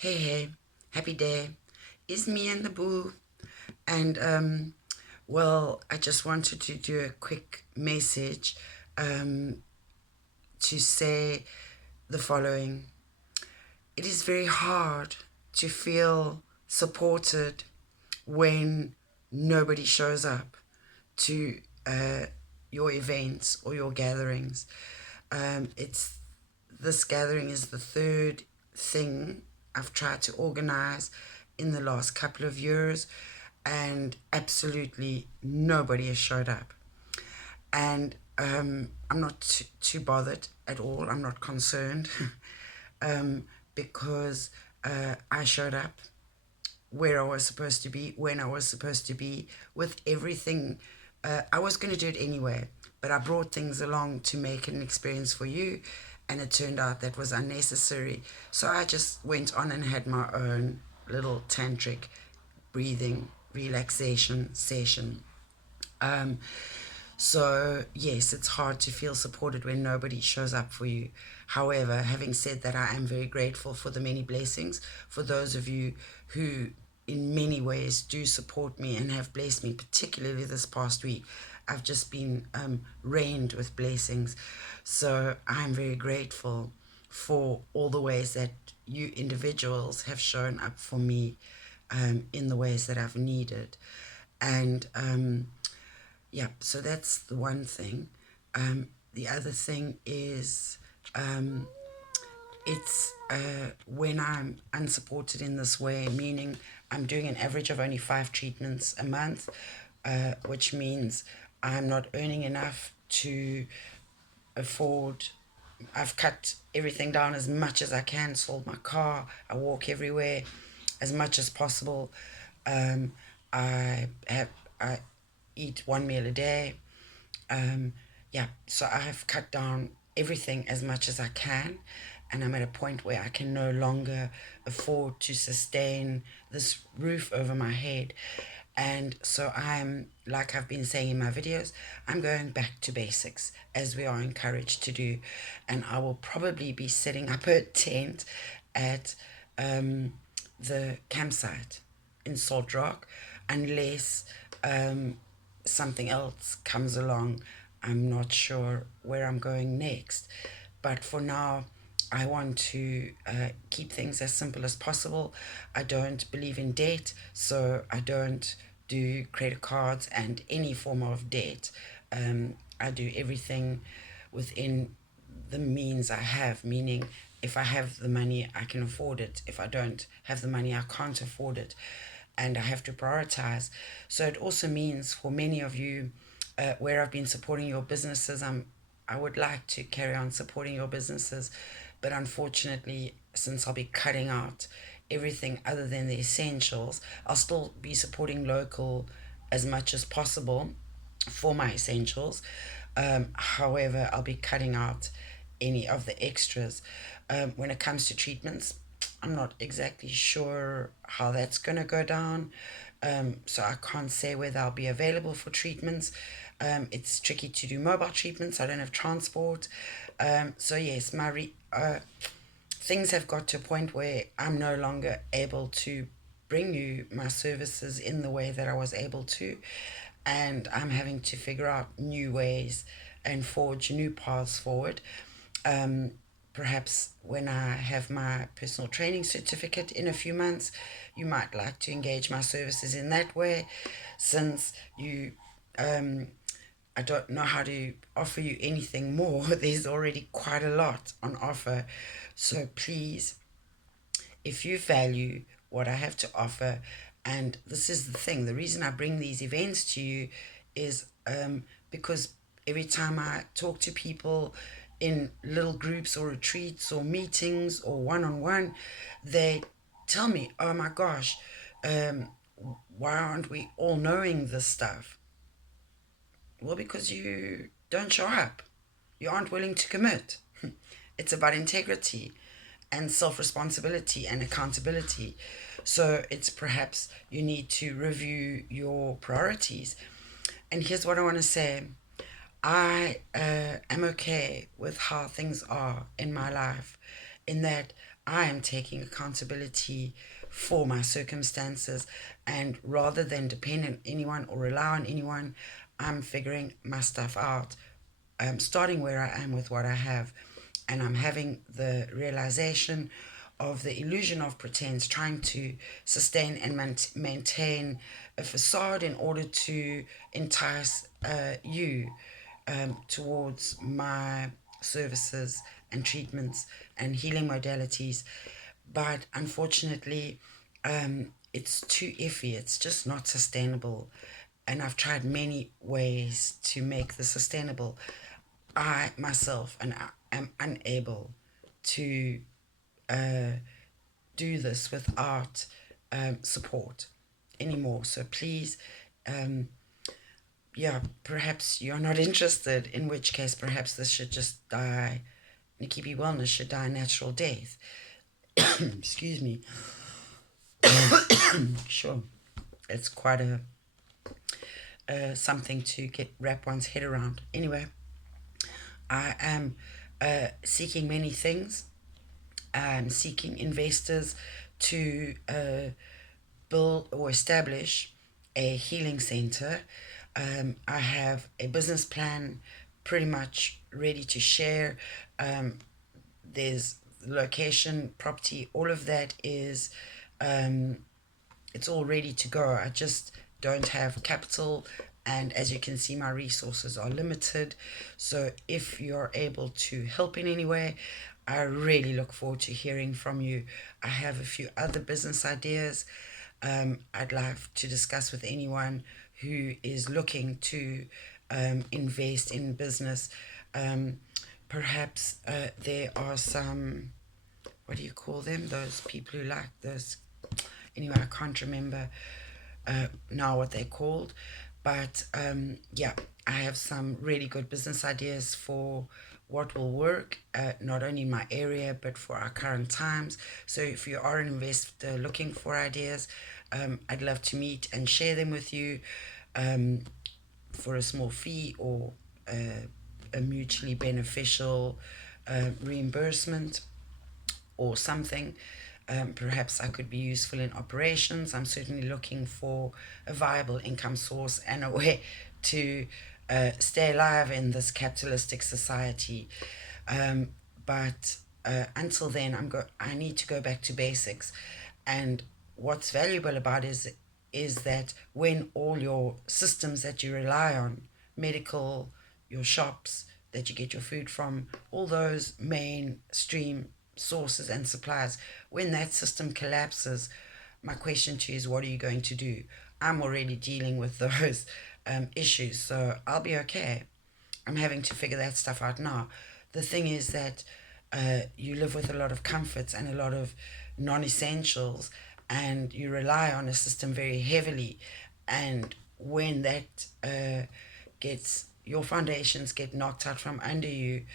Hey, happy day. It's me and the boo. And I just wanted to do a quick message um, to say the following. It is very hard to feel supported when nobody shows up to your events or your gatherings. It's This gathering is the third thing I've tried to organize in the last couple of years, and absolutely nobody has showed up. And I'm not too bothered at all. I'm not concerned um, because I showed up where I was supposed to be, when I was supposed to be, with everything. I was going to do it anyway, but I brought things along to make it an experience for you, and it turned out that was unnecessary. So I just went on and had my own little tantric breathing relaxation session. Um, so, yes, it's hard to feel supported when nobody shows up for you. However, having said that, I am very grateful for the many blessings, for those of you who, in many ways, do support me and have blessed me, particularly this past week. I've just been rained with blessings. So, I'm very grateful for all the ways that you individuals have shown up for me in the ways that I've needed. And yeah, so that's the one thing. The other thing is it's when I'm unsupported in this way, meaning I'm doing an average of only 5 treatments a month, which means I'm not earning enough to afford. I've cut everything down as much as I can, sold my car, I walk everywhere as much as possible. Um, I eat one meal a day. Um, yeah, so I have cut down everything as much as I can, and I'm at a point where I can no longer afford to sustain this roof over my head. And so I'm, like I've been saying in my videos, I'm going back to basics as we are encouraged to do. And I will probably be setting up a tent at the campsite in Salt Rock unless something else comes along. I'm not sure where I'm going next. But for now, I want to keep things as simple as possible. I don't believe in debt, so I don't do credit cards and any form of debt. I do everything within the means I have, meaning if I have the money, I can afford it. If I don't have the money, I can't afford it. And I have to prioritize. So it also means for many of you, where I've been supporting your businesses, I would like to carry on supporting your businesses, but unfortunately, since I'll be cutting out everything other than the essentials, I'll still be supporting local as much as possible for my essentials. However, I'll be cutting out any of the extras. When it comes to treatments, I'm not exactly sure how that's going to go down. So I can't say whether I'll be available for treatments. It's tricky to do mobile treatments. I don't have transport. So yes, things have got to a point where I'm no longer able to bring you my services in the way that I was able to, and I'm having to figure out new ways and forge new paths forward. Um, Perhaps when I have my personal training certificate in a few months, you might like to engage my services in that way, since you um, I don't know how to offer you anything more. There's already quite a lot on offer. So please, if you value what I have to offer, and this is the thing, the reason I bring these events to you is because every time I talk to people in little groups or retreats or meetings or one on one, they tell me, oh my gosh, um, why aren't we all knowing this stuff? Well, because you don't show up. You aren't willing to commit. It's about integrity and self responsibility and accountability. So it's perhaps you need to review your priorities. And here's what I want to say. I am okay with how things are in my life, in that I am taking accountability for my circumstances, and rather than depend on anyone or rely on anyone, I'm figuring my stuff out. Starting where I am with what I have, and I'm having the realization of the illusion of pretense, trying to sustain and maintain a facade in order to entice you towards my services and treatments and healing modalities. But unfortunately, it's too iffy, it's just not sustainable. And I've tried many ways to make this sustainable. I myself and I am unable to uh, do this without support anymore. So please, um, yeah, perhaps you're not interested, in which case perhaps this should just die. Nikipi Wellness should die a natural death. Excuse me. Sure, it's quite a something to get wrap one's head around. Anyway, I am seeking many things. I'm seeking investors to build or establish a healing center. I have a business plan pretty much ready to share. There's location, property, all of that is it's all ready to go. I just don't have capital, and as you can see, my resources are limited. So if you're able to help in any way, I really look forward to hearing from you. I have a few other business ideas I'd like to discuss with anyone who is looking to invest in business. Um, Perhaps there are some, what do you call them? Those people who like those. Anyway, I can't remember now what they're called. But yeah, I have some really good business ideas for what will work, not only in my area, but for our current times. So if you are an investor looking for ideas, I'd love to meet and share them with you um, for a small fee or a mutually beneficial reimbursement or something. Perhaps I could be useful in operations. I'm certainly looking for a viable income source and a way to stay alive in this capitalistic society. Um, but until then, I need to go back to basics. And what's valuable about it is that when all your systems that you rely on, medical, your shops that you get your food from, all those mainstream sources and suppliers, when that system collapses, my question to you is, what are you going to do? I'm already dealing with those issues, so I'll be okay. I'm having to figure that stuff out now. The thing is that you live with a lot of comforts and a lot of non essentials, and you rely on a system very heavily. And when that gets your foundations get knocked out from under you,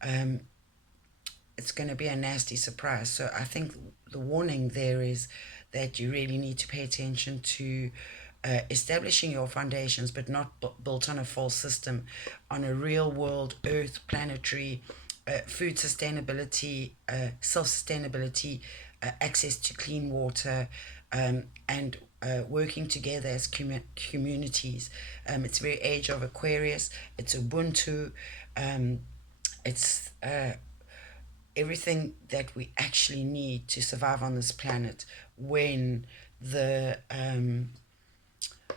um, it's going to be a nasty surprise. So I think the warning there is that you really need to pay attention to establishing your foundations, but not built on a false system, on a real world, earth, planetary, food sustainability, self sustainability, access to clean water, and working together as communities. It's very age of Aquarius, it's Ubuntu, it's everything that we actually need to survive on this planet when the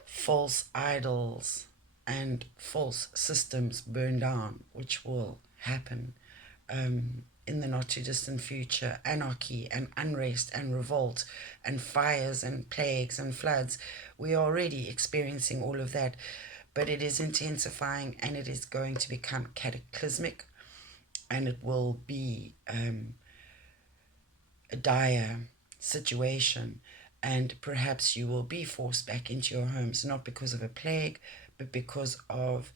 false idols and false systems burn down, which will happen in the not too distant future. Anarchy and unrest and revolt and fires and plagues and floods. We are already experiencing all of that, but it is intensifying and it is going to become cataclysmic, and it will be a dire situation, and perhaps you will be forced back into your homes, not because of a plague, but because of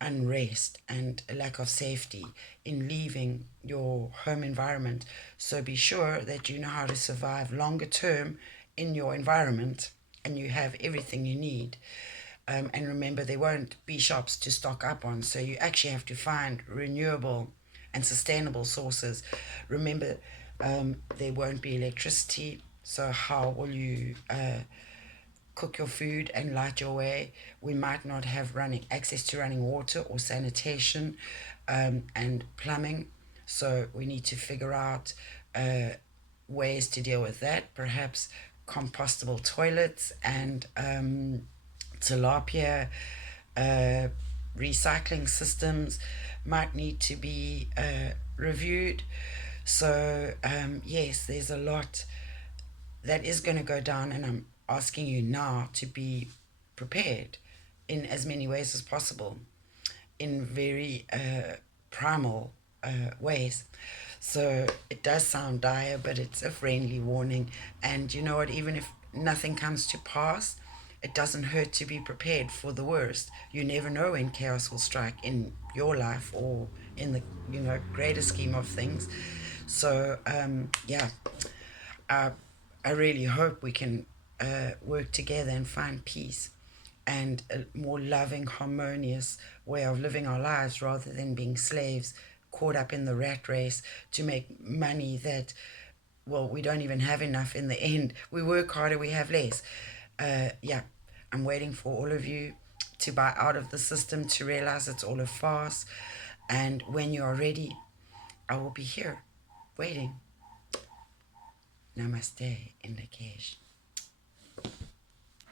unrest and a lack of safety in leaving your home environment. So be sure that you know how to survive longer term in your environment and you have everything you need. And remember, there won't be shops to stock up on, so you actually have to find renewable and sustainable sources. Remember, There won't be electricity. So how will you cook your food and light your way? We might not have running access to running water or sanitation, and plumbing. So we need to figure out ways to deal with that. Perhaps compostable toilets and tilapia uh, recycling systems might need to be reviewed. So, yes, there's a lot that is going to go down, and I'm asking you now to be prepared in as many ways as possible, in very primal ways. So it does sound dire, but it's a friendly warning. And you know what? Even if nothing comes to pass, it doesn't hurt to be prepared for the worst. You never know when chaos will strike in your life or in the greater scheme of things. So yeah, I, I really hope we can work together and find peace and a more loving, harmonious way of living our lives rather than being slaves caught up in the rat race to make money that, well, we don't even have enough in the end. We work harder, we have less. Yeah, I'm waiting for all of you to buy out of the system, to realize it's all a farce. And when you are ready, I will be here waiting. Namaste in the cash.